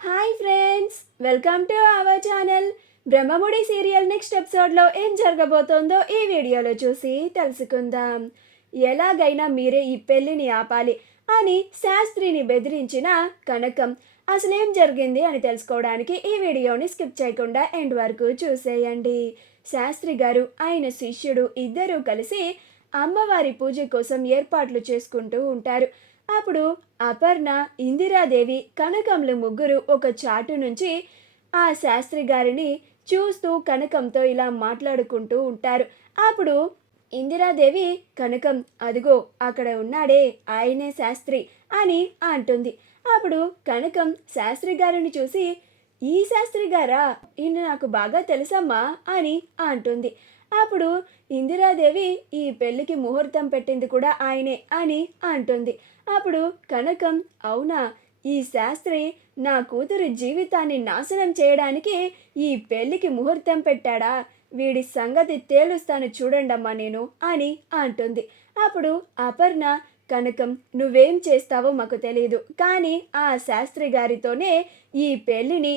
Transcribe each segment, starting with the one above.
Hi friends, welcome to our channel. Brahmamudi serial next ఎపిసోడ్లో ఏం జరగబోతోందో ఈ వీడియోలో చూసి తెలుసుకుందాం. ఎలాగైనా మీరే ఈ పెళ్లిని ఆపాలి అని శాస్త్రిని బెదిరించిన కనకం అసలేం జరిగింది అని తెలుసుకోవడానికి ఈ వీడియోని స్కిప్ చేయకుండా ఎండ్ వరకు చూసేయండి. శాస్త్రి గారు ఆయన శిష్యుడు ఇద్దరూ కలిసి అమ్మవారి పూజ కోసం ఏర్పాట్లు చేసుకుంటూ ఉంటారు. అప్పుడు అపర్ణ, ఇందిరాదేవి, కనకంలు ముగ్గురు ఒక చాటు నుంచి ఆ శాస్త్రి గారిని చూస్తూ కనకంతో ఇలా మాట్లాడుకుంటూ ఉంటారు. అప్పుడు ఇందిరాదేవి కనకం, అదిగో అక్కడ ఉన్నాడే ఆయనే శాస్త్రి అని అంటుంది. అప్పుడు కనకం శాస్త్రి గారిని చూసి, ఈ శాస్త్రి గారా, ఈయన నాకు బాగా తెలుసమ్మా అని అంటుంది. అప్పుడు ఇందిరాదేవి, ఈ పెళ్లికి ముహూర్తం పెట్టింది కూడా ఆయనే అని అంటుంది. అప్పుడు కనకం, అవునా, ఈ శాస్త్రి నా కూతురు జీవితాన్ని నాశనం చేయడానికి ఈ పెళ్లికి ముహూర్తం పెట్టాడా, వీడి సంగతి తేలుస్తాను చూడండమ్మా నేను అని అంటుంది. అప్పుడు అపర్ణ, కనకం, నువ్వేం చేస్తావో మాకు తెలియదు, కానీ ఆ శాస్త్రి గారితోనే ఈ పెళ్లిని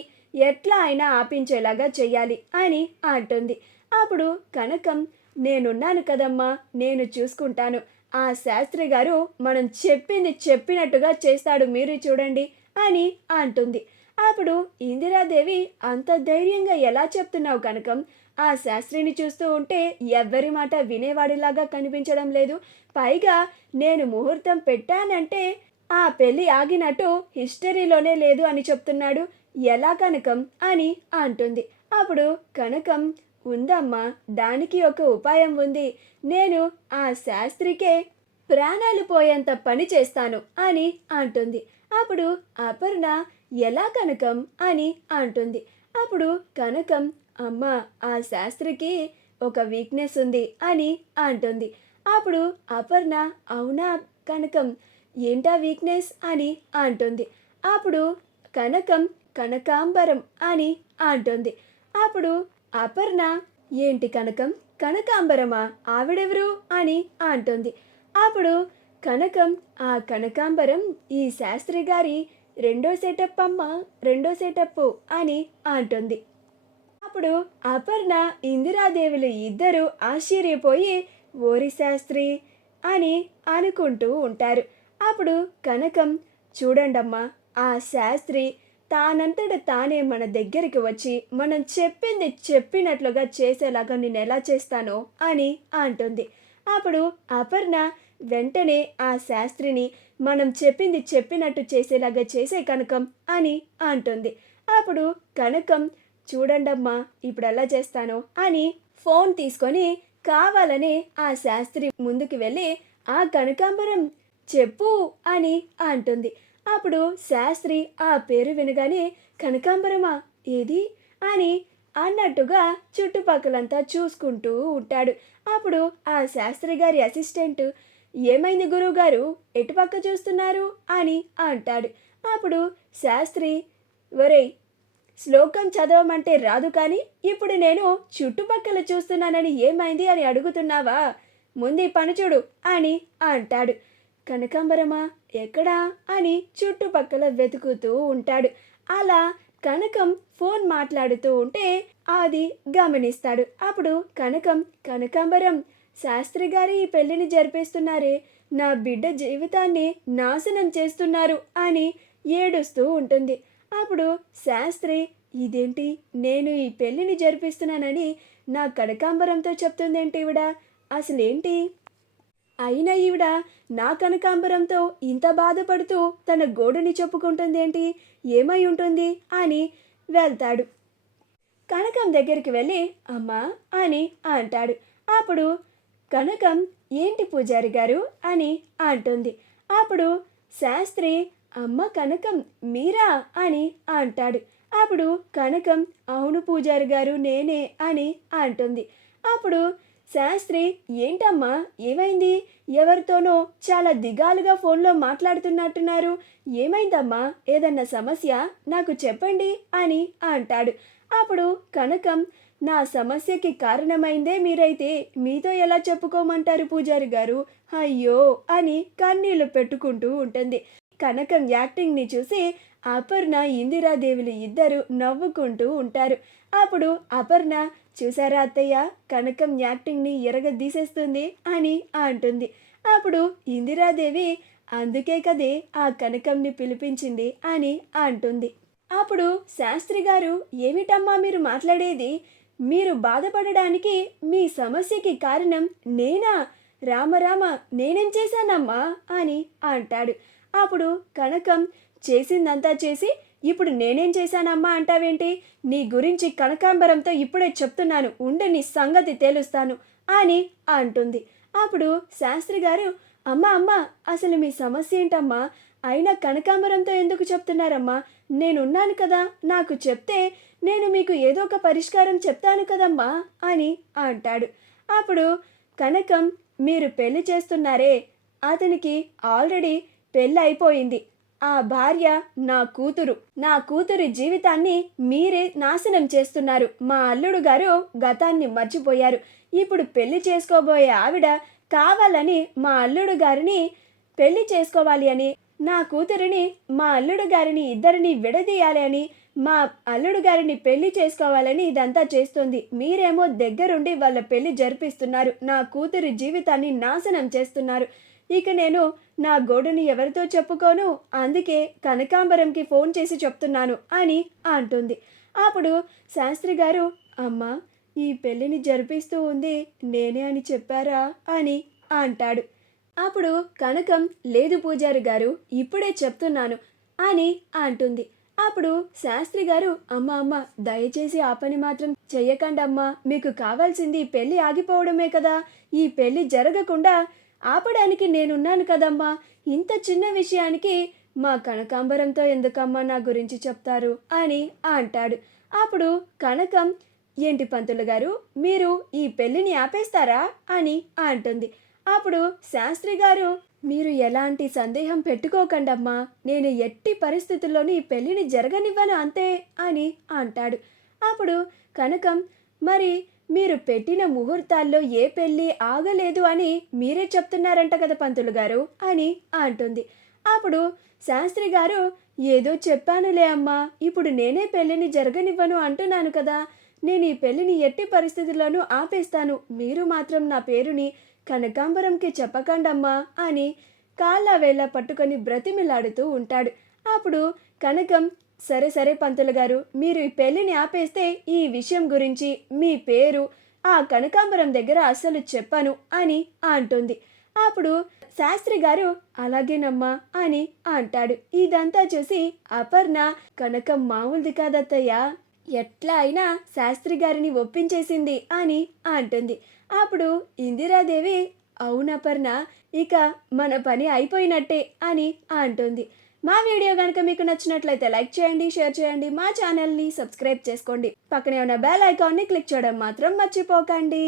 ఎట్లా అయినా ఆపించేలాగా చెయ్యాలి అని అంటుంది. అప్పుడు కనకం, నేనున్నాను కదమ్మా, నేను చూసుకుంటాను, ఆ శాస్త్రి గారు మనం చెప్పింది చెప్పినట్టుగా చేస్తాడు, మీరు చూడండి అని అంటుంది. అప్పుడు ఇందిరాదేవి, అంత ధైర్యంగా ఎలా చెప్తున్నావు కనకం, ఆ శాస్త్రిని చూస్తూ ఉంటే ఎవ్వరి మాట వినేవాడిలాగా కనిపించడం లేదు, పైగా నేను ముహూర్తం పెట్టానంటే ఆ పెళ్ళి ఆగినట్టు హిస్టరీలోనే లేదు అని చెప్తున్నాడు, ఎలా కనకం అని అంటుంది. అప్పుడు కనకం, ఉందమ్మా, దానికి ఒక ఉపాయం ఉంది, నేను ఆ శాస్త్రికే ప్రాణాలు పోయేంత పని చేస్తాను అని అంటుంది. అప్పుడు అపర్ణ, ఎలా కనకం అని అంటుంది. అప్పుడు కనకం, అమ్మ, ఆ శాస్త్రికి ఒక వీక్నెస్ ఉంది అని అంటుంది. అప్పుడు అపర్ణ, అవునా కనకం, ఏంటా వీక్నెస్ అని అంటుంది. అప్పుడు కనకం, కనకాంబరం అని అంటుంది. అప్పుడు అపర్ణ, ఏంటి కనకం, కనకాంబరమా, ఆవిడెవరు అని అంటుంది. అప్పుడు కనకం, ఆ కనకాంబరం ఈ శాస్త్రి గారి రెండో సెటప్ అమ్మ, రెండో సెటప్ అని అంటుంది. అప్పుడు అపర్ణ, ఇందిరాదేవులు ఇద్దరు ఆశ్చర్యపోయి ఓరి శాస్త్రి అని అనుకుంటూ ఉంటారు. అప్పుడు కనకం, చూడండమ్మా, ఆ శాస్త్రి తానంతట తానే మన దగ్గరికి వచ్చి మనం చెప్పింది చెప్పినట్లుగా చేసేలాగా నేను ఎలా చేస్తానో అని అంటుంది. అప్పుడు అపర్ణ వెంటనే ఆ శాస్త్రిని మనం చెప్పింది చెప్పినట్టు చేసేలాగా చేసే కనకం అని అంటుంది. అప్పుడు కనకం, చూడండమ్మా, ఇప్పుడు ఎలా చేస్తానో అని ఫోన్ తీసుకొని కావాలని ఆ శాస్త్రి ముందుకు వెళ్ళి, ఆ కనకాంబరం చెప్పు అని అంటుంది. అప్పుడు శాస్త్రి ఆ పేరు వినగానే, కనకాంబరమా, ఏది అని అన్నట్టుగా చుట్టుపక్కలంతా చూసుకుంటూ ఉంటాడు. అప్పుడు ఆ శాస్త్రి గారి అసిస్టెంట్, ఏమైంది గురువుగారు, ఎటుపక్క చూస్తున్నారు అని అంటాడు. అప్పుడు శాస్త్రి, ఒరేయ్, శ్లోకం చదవమంటే రాదు, కానీ ఇప్పుడు నేను చుట్టుపక్కల చూస్తున్నానని ఏమైంది అని అడుగుతున్నావా, ముందు పని చూడు అని అంటాడు. కనకాంబరమా, ఎక్కడా అని చుట్టుపక్కల వెతుకుతూ ఉంటాడు. అలా కనకం ఫోన్ మాట్లాడుతూ ఉంటే అది గమనిస్తాడు. అప్పుడు కనకం, కనకాంబరం, శాస్త్రి గారి ఈ పెళ్లిని జరిపిస్తున్నారే, నా బిడ్డ జీవితాన్ని నాశనం చేస్తున్నారు అని ఏడుస్తూ ఉంటుంది. అప్పుడు శాస్త్రి, ఇదేంటి, నేను ఈ పెళ్లిని జరిపిస్తున్నానని నా కనకాంబరంతో చెప్తుందేంటి ఈవిడ, అసలేంటి, అయినా ఈవిడ నా కనకాంబరంతో ఇంత బాధపడుతూ తన గోడుని చెప్పుకుంటుందేంటి, ఏమై ఉంటుంది అని వెళ్తాడు. కనకం దగ్గరికి వెళ్ళి, అమ్మా అని అంటాడు. అప్పుడు కనకం, ఏంటి పూజారి గారు అని అంటుంది. అప్పుడు శాస్త్రి, అమ్మ కనకం, మీరా అని అంటాడు. అప్పుడు కనకం, అవును పూజారి గారు, నేనే అని అంటుంది. అప్పుడు శాస్త్రి, ఏంటమ్మా, ఏమైంది, ఎవరితోనో చాలా దిగాలుగా ఫోన్లో మాట్లాడుతున్నట్టున్నారు, ఏమైందమ్మా, ఏదన్నా సమస్య, నాకు చెప్పండి అని అంటాడు. అప్పుడు కనకం, నా సమస్యకి కారణమైందే మీరైతే మీతో ఎలా చెప్పుకోమంటారు పూజారి గారు, అయ్యో అని కన్నీళ్లు పెట్టుకుంటూ ఉంటుంది. కనకం యాక్టింగ్ని చూసి అపర్ణ ఇందిరాదేవులు ఇద్దరు నవ్వుకుంటూ ఉంటారు. అప్పుడు అపర్ణ, చూసారా అత్తయ్య, కనకం యాక్టింగ్ని ఎరగదీసేస్తుంది అని అంటుంది. అప్పుడు ఇందిరాదేవి, అందుకే కదే ఆ కనకంని పిలిపించింది అని అంటుంది. అప్పుడు శాస్త్రి గారు, ఏమిటమ్మా మీరు మాట్లాడేది? మీరు బాధపడడానికి మీ సమస్యకి కారణం నేనా? రామరామ, నేనేం చేశానమ్మా అని అంటాడు. అప్పుడు కనకం, చేసిందంతా చేసి ఇప్పుడు నేనేం చేశానమ్మా అంటావేంటి? నీ గురించి కనకాంబరంతో ఇప్పుడే చెప్తున్నాను, ఉండి నీ సంగతి తేలుస్తాను అని అంటుంది. అప్పుడు శాస్త్రి గారు, అమ్మా అసలు మీ సమస్య ఏంటమ్మా? అయినా కనకాంబరంతో ఎందుకు చెప్తున్నారమ్మా? నేనున్నాను కదా, నాకు చెప్తే నేను మీకు ఏదో ఒక పరిష్కారం చెప్తాను కదమ్మా అని అంటాడు. అప్పుడు కనకం, మీరు పెళ్లి చేస్తున్నారే, అతనికి ఆల్రెడీ పెళ్ళి అయిపోయింది. ఆ భార్య నా కూతురి జీవితాన్ని మీరే నాశనం చేస్తున్నారు. మా అల్లుడు గారు గతాన్ని మర్చిపోయారు. ఇప్పుడు పెళ్లి చేసుకోబోయే ఆవిడ కావాలని మా అల్లుడు గారిని పెళ్లి చేసుకోవాలి అని, నా కూతురిని మా అల్లుడు గారిని ఇద్దరిని విడదీయాలి అని, మా అల్లుడు గారిని పెళ్లి చేసుకోవాలని ఇదంతా చేస్తుంది. మీరేమో దగ్గరుండి వాళ్ళ పెళ్లి జరిపిస్తున్నారు. నా కూతురి జీవితాన్ని నాశనం చేస్తున్నారు. ఇక నేను నా గోడుని ఎవరితో చెప్పుకోను, అందుకే కనకాంబరంకి ఫోన్ చేసి చెప్తున్నాను అని అంటుంది. అప్పుడు శాస్త్రి గారు, అమ్మా, ఈ పెళ్ళిని జరిపిస్తూ ఉంది నేనే అని చెప్పారా అని అంటాడు. అప్పుడు కనకం, లేదు పూజారి గారు, ఇప్పుడే చెప్తున్నాను అని అంటుంది. అప్పుడు శాస్త్రి గారు, అమ్మ దయచేసి ఆ పని మాత్రం చెయ్యకండమ్మా, మీకు కావాల్సింది పెళ్ళి ఆగిపోవడమే కదా, ఈ పెళ్ళి జరగకుండా ఆపడానికి నేనున్నాను కదమ్మా, ఇంత చిన్న విషయానికి మా కనకాంబరంతో ఎందుకమ్మా నా గురించి చెప్తారు అని అంటాడు. అప్పుడు కనకం, ఏంటి పంతులు గారు, మీరు ఈ పెళ్ళిని ఆపేస్తారా అని అంటుంది. అప్పుడు శాస్త్రి గారు, మీరు ఎలాంటి సందేహం పెట్టుకోకండమ్మా, నేను ఎట్టి పరిస్థితుల్లోనూ ఈ పెళ్ళిని జరగనివ్వను అంతే అని అంటాడు. అప్పుడు కనకం, మరి మీరు పెట్టిన ముహూర్తాల్లో ఏ పెళ్ళి ఆగలేదు అని మీరే చెప్తున్నారంట కదా పంతులు గారు అని అంటుంది. అప్పుడు శాస్త్రి గారు, ఏదో చెప్పానులే అమ్మా, ఇప్పుడు నేనే పెళ్ళిని జరగనివ్వను అంటున్నాను కదా, నేను ఈ పెళ్ళిని ఎట్టి పరిస్థితుల్లోనూ ఆపేస్తాను, మీరు మాత్రం నా పేరుని కనకాంబరంకి చెప్పకండమ్మా అని కాళ్ళ వేళ్ళ పట్టుకొని బ్రతిమిలాడుతూ ఉంటాడు. అప్పుడు కనకం, సరే పంతులు గారు, మీరు ఈ పెళ్ళిని ఆపేస్తే ఈ విషయం గురించి మీ పేరు ఆ కనకాంబరం దగ్గర అస్సలు చెప్పను అని అంటుంది. అప్పుడు శాస్త్రి గారు, అలాగేనమ్మా అని అంటాడు. ఇదంతా చూసి అపర్ణ, కనకం మామూలుది కాదత్తయ్య, ఎట్లా అయినా శాస్త్రి గారిని ఒప్పించేసింది అని అంటుంది. అప్పుడు ఇందిరాదేవి, అవునపర్ణ, ఇక మన పని అయిపోయినట్టే అని అంటుంది. మా వీడియో కనుక మీకు నచ్చినట్లయితే లైక్ చేయండి, షేర్ చేయండి, మా ఛానల్ని సబ్స్క్రైబ్ చేసుకోండి, పక్కనే ఉన్న బెల్ ఐకాన్ని క్లిక్ చేయడం మాత్రం మర్చిపోకండి.